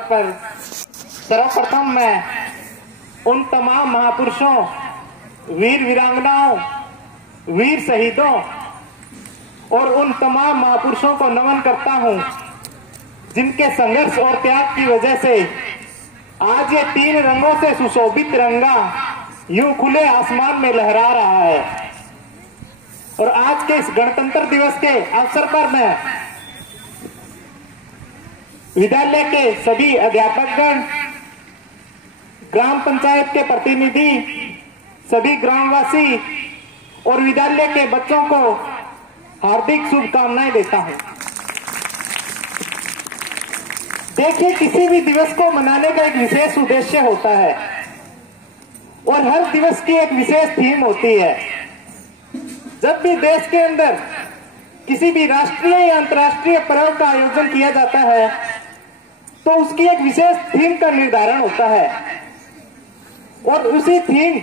पर सर्वप्रथम मैं उन तमाम महापुरुषों, वीर वीरांगनाओं, वीर शहीदों और उन तमाम महापुरुषों को नमन करता हूं जिनके संघर्ष और त्याग की वजह से आज ये 3 रंगों से सुशोभित तिरंगा यूं खुले आसमान में लहरा रहा है। और आज के इस गणतंत्र दिवस के अवसर पर मैं विद्यालय के सभी अध्यापकगण, ग्राम पंचायत के प्रतिनिधि, सभी ग्रामवासी और विद्यालय के बच्चों को हार्दिक शुभकामनाएं देता हूं। देखिए, किसी भी दिवस को मनाने का एक विशेष उद्देश्य होता है और हर दिवस की एक विशेष थीम होती है। जब भी देश के अंदर किसी भी राष्ट्रीय या अंतर्राष्ट्रीय पर्व का आयोजन किया जाता है तो उसकी एक विशेष थीम का निर्धारण होता है और उसी थीम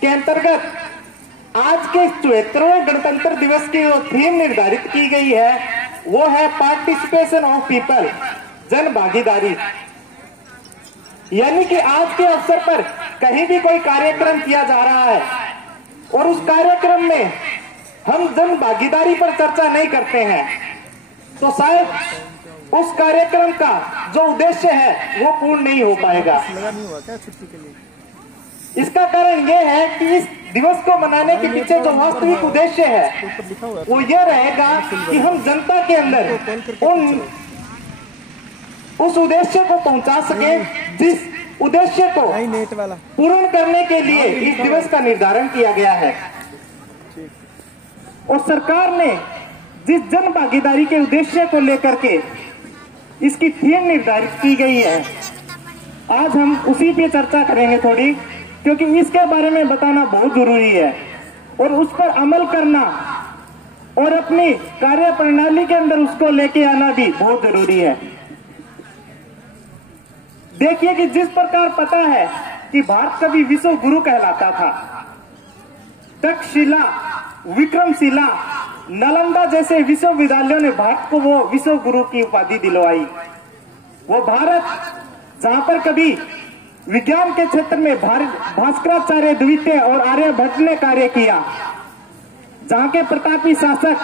के अंतर्गत आज के 74वें गणतंत्र दिवस की जो थीम निर्धारित की गई है वो है पार्टिसिपेशन ऑफ पीपल, जन भागीदारी। यानी कि आज के अवसर पर कहीं भी कोई कार्यक्रम किया जा रहा है और उस कार्यक्रम में हम जन भागीदारी पर चर्चा नहीं करते हैं तो शायद उस कार्यक्रम का जो उद्देश्य है वो पूर्ण नहीं हो पाएगा। इसका कारण यह है कि इस दिवस को मनाने के पीछे जो वास्तविक उद्देश्य है वो यह रहेगा कि हम जनता के अंदर उस उद्देश्य को पहुंचा सके जिस उद्देश्य को पूर्ण करने के लिए इस दिवस का निर्धारण किया गया है। और सरकार ने जिस जन भागीदारी के उद्देश्य को लेकर के इसकी थीम निर्धारित की गई है, आज हम उसी पे चर्चा करेंगे थोड़ी, क्योंकि इसके बारे में बताना बहुत जरूरी है और उस पर अमल करना और अपनी कार्य प्रणाली के अंदर उसको लेके आना भी बहुत जरूरी है। देखिए कि जिस प्रकार पता है कि भारत कभी विश्व गुरु कहलाता था, तक्षशिला, विक्रमशिला, नालंदा जैसे विश्वविद्यालयों ने भारत को वो विश्व गुरु की उपाधि दिलवाई। वो भारत जहां पर कभी विज्ञान के क्षेत्र में भास्कराचार्य द्वितीय और आर्यभट्ट ने कार्य किया, जहां के प्रतापी शासक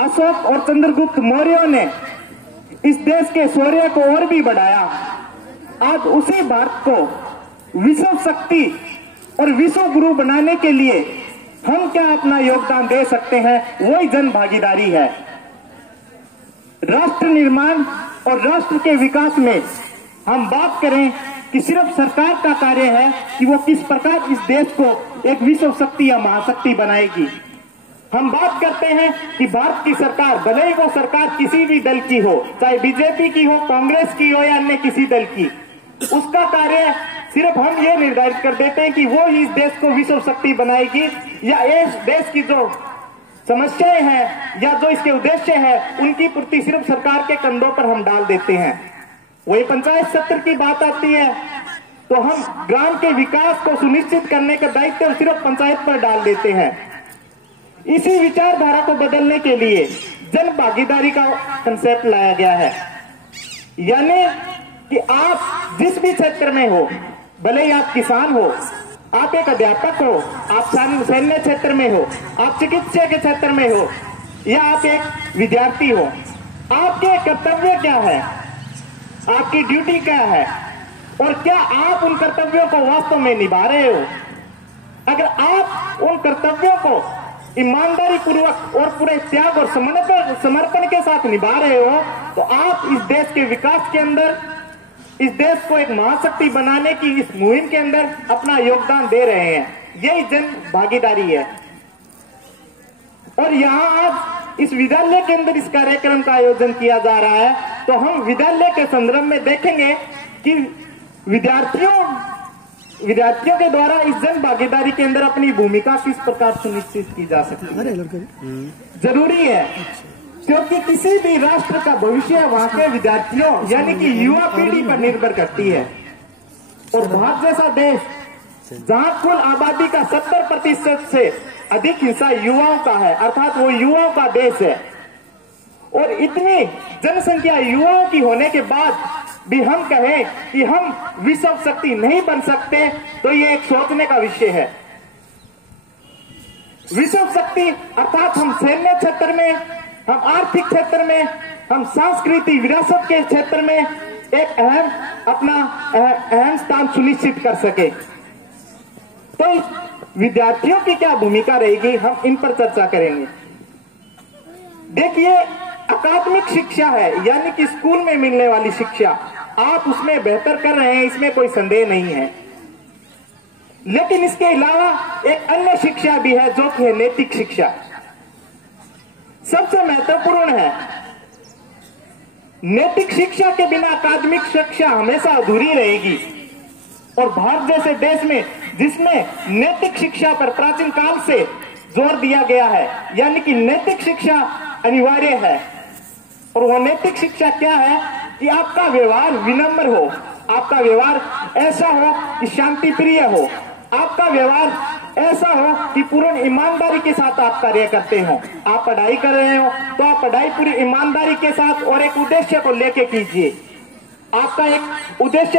अशोक और चंद्रगुप्त मौर्यों ने इस देश के शौर्य को और भी बढ़ाया, आज उसी भारत को विश्व शक्ति और विश्व गुरु बनाने के लिए हम क्या अपना योगदान दे सकते हैं, वही जन भागीदारी है। राष्ट्र निर्माण और राष्ट्र के विकास में हम बात करें कि सिर्फ सरकार का कार्य है कि वो किस प्रकार इस देश को एक विश्व शक्ति या महाशक्ति बनाएगी। हम बात करते हैं कि भारत की सरकार, भले ही वो सरकार किसी भी दल की हो, चाहे बीजेपी की हो, कांग्रेस की हो या अन्य किसी दल की, उसका कार्य सिर्फ हम ये निर्धारित कर देते हैं कि वो इस देश को विश्व शक्ति बनाएगी या इस देश की जो समस्याएं हैं या जो इसके उद्देश्य है उनकी पूर्ति सिर्फ सरकार के कंधों पर हम डाल देते हैं। वही पंचायत सत्र की बात आती है तो हम ग्राम के विकास को सुनिश्चित करने का दायित्व सिर्फ पंचायत पर डाल देते हैं। इसी विचारधारा को बदलने के लिए जन भागीदारी का कंसेप्ट लाया गया है, यानी कि आप जिस भी क्षेत्र में हो, भले ही आप किसान हो, आप एक अध्यापक हो, आप सैन्य क्षेत्र में हो, आप चिकित्सा के क्षेत्र में हो या आप एक विद्यार्थी हो, आपके कर्तव्य क्या है, आपकी ड्यूटी क्या है और क्या आप उन कर्तव्यों को वास्तव में निभा रहे हो। अगर आप उन कर्तव्यों को ईमानदारी पूर्वक और पूरे त्याग और समर्पण के साथ निभा रहे हो तो आप इस देश के विकास के अंदर, इस देश को एक महाशक्ति बनाने की इस मुहिम के अंदर अपना योगदान दे रहे हैं। यही जन भागीदारी है। और यहाँ आज इस विद्यालय के अंदर इस कार्यक्रम का आयोजन किया जा रहा है तो हम विद्यालय के संदर्भ में देखेंगे कि विद्यार्थियों के द्वारा इस जन भागीदारी के अंदर अपनी भूमिका किस प्रकार सुनिश्चित की जा सकती है, जरूरी है, क्योंकि किसी भी राष्ट्र का भविष्य वहां के विद्यार्थियों यानी कि युवा पीढ़ी पर निर्भर करती है। और भारत जैसा देश जहां कुल आबादी का 70% से अधिक हिस्सा युवाओं का है, अर्थात वो युवाओं का देश है और इतनी जनसंख्या युवाओं की होने के बाद भी हम कहें कि हम विश्व शक्ति नहीं बन सकते, तो ये एक सोचने का विषय है। विश्व शक्ति अर्थात हम सैन्य क्षेत्र में, हम आर्थिक क्षेत्र में, हम सांस्कृतिक विरासत के क्षेत्र में एक अहम स्थान सुनिश्चित कर सके। तो विद्यार्थियों की क्या भूमिका रहेगी, हम इन पर चर्चा करेंगे। देखिए, अकादमिक शिक्षा है, यानी कि स्कूल में मिलने वाली शिक्षा, आप उसमें बेहतर कर रहे हैं, इसमें कोई संदेह नहीं है। लेकिन इसके अलावा एक अन्य शिक्षा भी है, जो कि है नैतिक शिक्षा। सबसे महत्वपूर्ण है। नैतिक शिक्षा के बिना अकादमिक शिक्षा हमेशा अधूरी रहेगी। और भारत जैसे देश में, जिसमें नैतिक शिक्षा पर प्राचीन काल से जोर दिया गया है, यानी कि नैतिक शिक्षा अनिवार्य है। और वो नैतिक शिक्षा क्या है कि आपका व्यवहार विनम्र हो, आपका व्यवहार ऐसा हो कि शांति प्रिय हो, आपका व्यवहार ऐसा हो कि पूर्ण ईमानदारी के साथ आप कार्य करते हो। आप पढ़ाई कर रहे हो तो आप पढ़ाई पूरी ईमानदारी के साथ और एक उद्देश्य को लेके कीजिए। आपका एक उद्देश्य